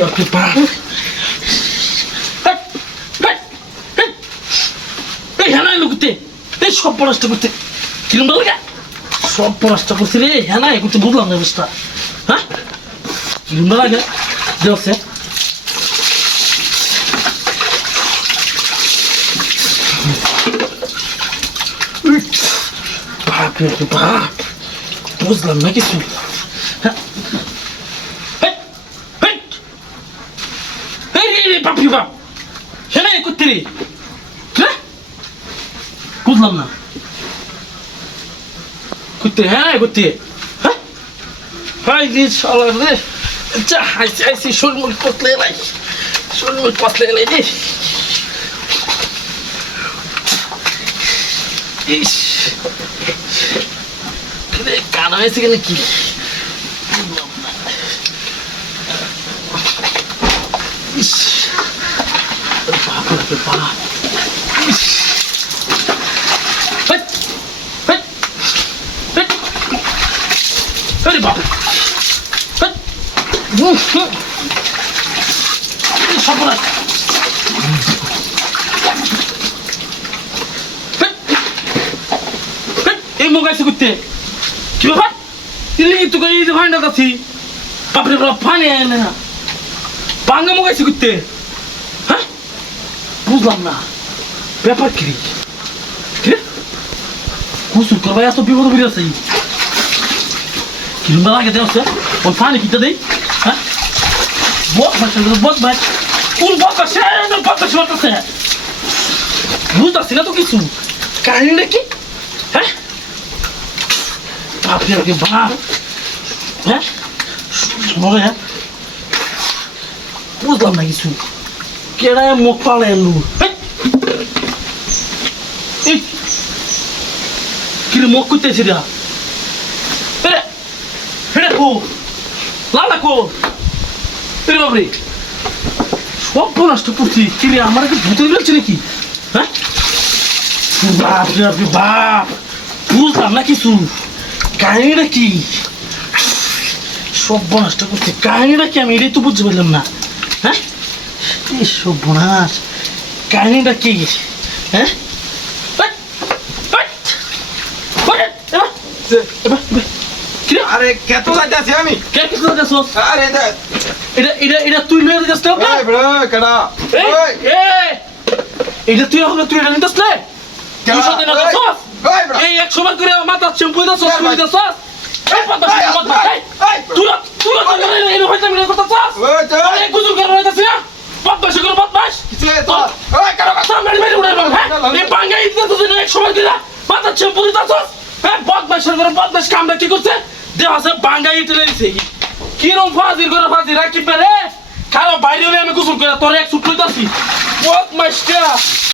বাপরে বাপ এই হ্যাঁ লুকুতে এই সব পড়াশটা করতে কিরম লাগে সব পড়াশটা করছে রে হ্যাঁ না করতে বুঝলাম না অবস্থা হ্যাঁ কিরম লাগে দেখছে বাপরে বাপ বুঝলাম না কিছু হ্যাঁ বাপরে বাপ হ্যাঁ করতে রে বুঝলাম না করতে হ্যাঁ করতে হ্যাঁ হাই দিস আল্লাহ রে যা হাইছি হাইছি শরীর পতলে নাই শরীর পতলে নাই রে ইস রে কানা হয়েছে কেন কি ইস বাপরে বাপ ইস Hadi bak. Hadi. Sapılar. এই মোগাইছে করতে কি ব্যাপার ইলি তো কই যে ফান্ডা কাছি বাপরে বাপ পানি আয় না বাঙ্গা মোগাইছে করতে হ্যাঁ বুঝলাম না ব্যাপার কি কি কুসুর করবা এত বিপদ হয়ে আছে কিরম লাগে দেখছে ওর পানি কিটা দেই হ্যাঁ বক ভাই কোন বক আছে না বক আছে বলতেছে বুঝতাছি না তো কিছু কাহিনীটা কি হ্যাঁ বাপরে বাপ হ্যাঁ মনে হ্যাঁ বুঝলাম না কিছু কেডায় মুখ পালে এলু কিরে মুখ করতেছি রা কো লালা কো এরে বাবরে সব নষ্ট করছি কিরে আমার কি ভূতে গেছে নাকি হ্যাঁ বাপরে বাপ বুঝলাম না কিছু কাহিনীটা কি সব নষ্ট করছি কাহিনীটা কি আমি এটাই তো বুঝতে পারলাম না হ্যাঁ এই সব বোনাস কাহিনীটা কি হ্যাঁ আরে কত যাইতাছি আমি কে কিছু যাচ্ছস আরে এটা তুই লয়ে যাচ্ছিস না এই ব্রো কেডা এই এটা তুই হবে তুই এটা নিতেছ না কেন সাথে না যাচ্ছস এই 100 বার করে মাথা শ্যাম্পু দাচ্ছস তুই দাচ্ছস এই পাতা এই তুই এই হইতা মিলে করতেছস এই গুজুর করে হইতাছিস না বদমাশ করে বদমাশ কিছে তো এই কেন সামনে মেরে উড়ে বাবা এই পাঙ্গা ইতে তুই 100 বার করে মাথা শ্যাম্পু দিতাছস এই বদমাশ করে বদমাশ কামটা কি করছে দেহ আছে বাঙ্গা ইতে লইছে কিরম ফাজির করে ফাজির রাখি পেরে খারাপ বাইরে হলে আমি গোসল করে তোর এক ছুট লইতাছি বদমাশটা